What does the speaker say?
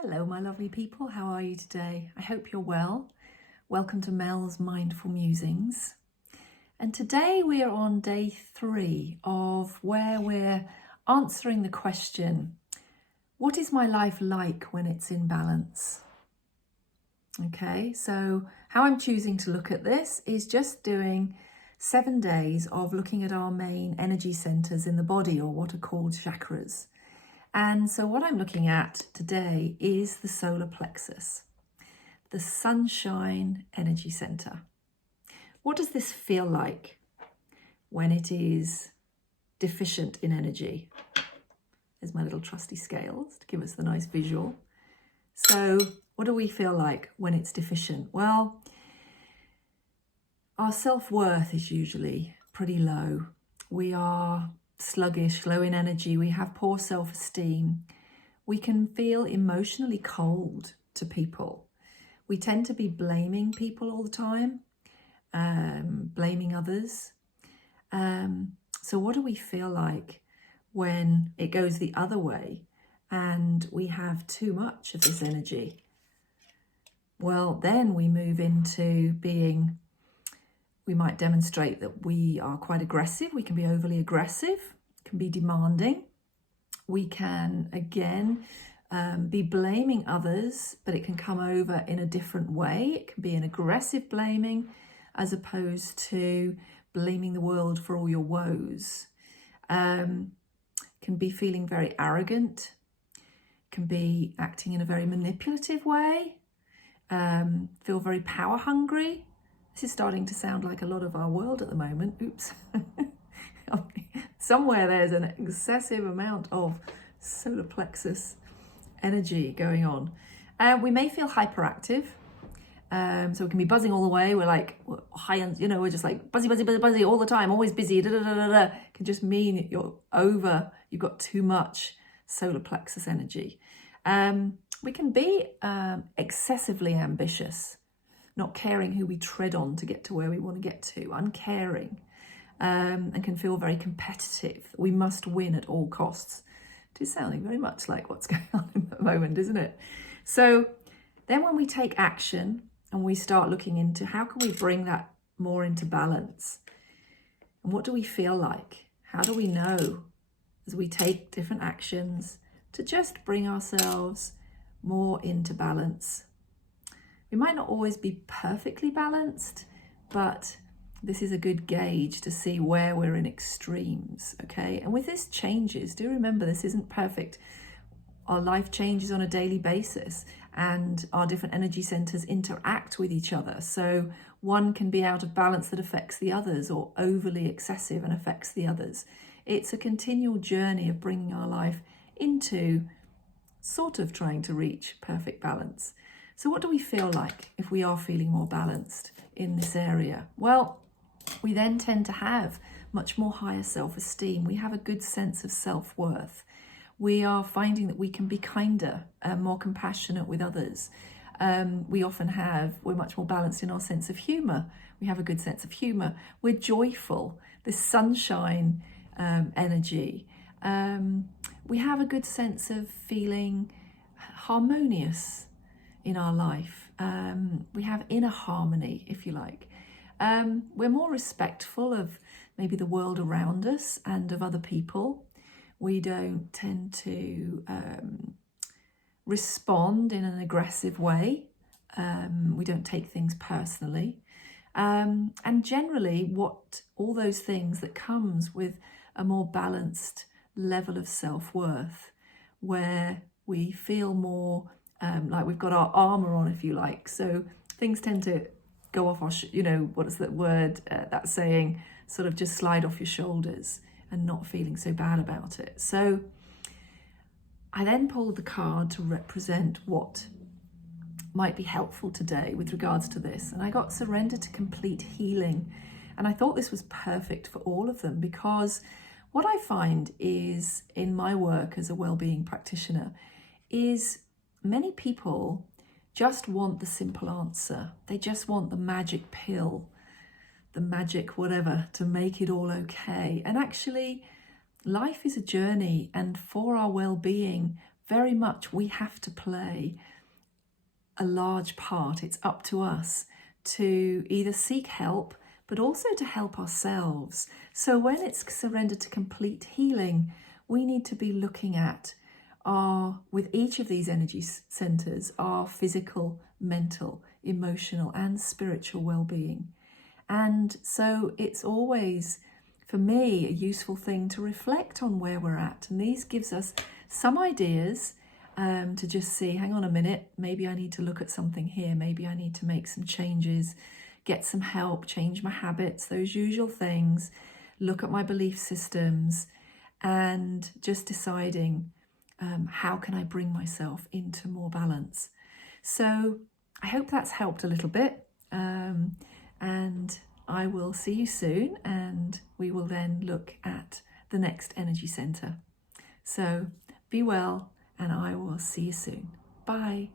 Hello, my lovely people. How are you today? I hope you're well. Welcome to Mel's Mindful Musings. And today we are on day 3 of where we're answering the question, what is my life like when it's in balance? Okay, so how I'm choosing to look at this is just doing 7 days of looking at our main energy centers in the body, or what are called chakras. And so what I'm looking at today is the solar plexus, the sunshine energy center. What does this feel like when it is deficient in energy? There's my little trusty scales to give us the nice visual. So what do we feel like when it's deficient? Well, our self-worth is usually pretty low. We are sluggish, low in energy, we have poor self-esteem, we can feel emotionally cold to people. We tend to be blaming people all the time, blaming others. So what do we feel like when it goes the other way and we have too much of this energy? Well, then we move into being, we might demonstrate that we are quite aggressive. We can be overly aggressive, can be demanding. We can, again, be blaming others, but it can come over in a different way. It can be an aggressive blaming as opposed to blaming the world for all your woes. Can be feeling very arrogant, can be acting in a very manipulative way, feel very power hungry. This is starting to sound like a lot of our world at the moment. Oops. Somewhere there's an excessive amount of solar plexus energy going on. We may feel hyperactive. So we can be buzzing all the way. We're like high, we're just like buzzy all the time, always busy. It can just mean you've got too much solar plexus energy. We can be excessively ambitious, not caring who we tread on to get to where we want to get to, uncaring, and can feel very competitive. We must win at all costs. It is sounding very much like what's going on in the moment, isn't it? So then when we take action and we start looking into how can we bring that more into balance, and what do we feel like? How do we know as we take different actions to just bring ourselves more into balance? We might not always be perfectly balanced, but this is a good gauge to see where we're in extremes, okay? And with this changes, do remember this isn't perfect. Our life changes on a daily basis and our different energy centers interact with each other. So one can be out of balance that affects the others, or overly excessive and affects the others. It's a continual journey of bringing our life into sort of trying to reach perfect balance. So what do we feel like if we are feeling more balanced in this area? Well, we then tend to have much more higher self-esteem. We have a good sense of self-worth. We are finding that we can be kinder and more compassionate with others. We're much more balanced in our sense of humour. We have a good sense of humour. We're joyful, this sunshine energy. We have a good sense of feeling harmonious in our life. We have inner harmony, if you like. We're more respectful of maybe the world around us and of other people. We don't tend to respond in an aggressive way. We don't take things personally. And generally, all those things that comes with a more balanced level of self-worth, where we feel more like we've got our armor on, if you like. So things tend to go off our, what is that word, that saying, sort of just slide off your shoulders and not feeling so bad about it. So I then pulled the card to represent what might be helpful today with regards to this. And I got surrender to complete healing. And I thought this was perfect for all of them, because what I find is in my work as a well-being practitioner is many people just want the simple answer. They just want the magic pill, the magic whatever to make it all okay. And actually, life is a journey, and for our well-being, very much we have to play a large part. It's up to us to either seek help, but also to help ourselves. So when it's surrender to complete healing, we need to be looking at with each of these energy centers, our physical, mental, emotional, and spiritual well-being. And so it's always, for me, a useful thing to reflect on where we're at. And these gives us some ideas to just see, hang on a minute, maybe I need to look at something here. Maybe I need to make some changes, get some help, change my habits, those usual things, look at my belief systems, and just deciding how can I bring myself into more balance. So I hope that's helped a little bit. And I will see you soon, and we will then look at the next energy center. So be well, and I will see you soon. Bye.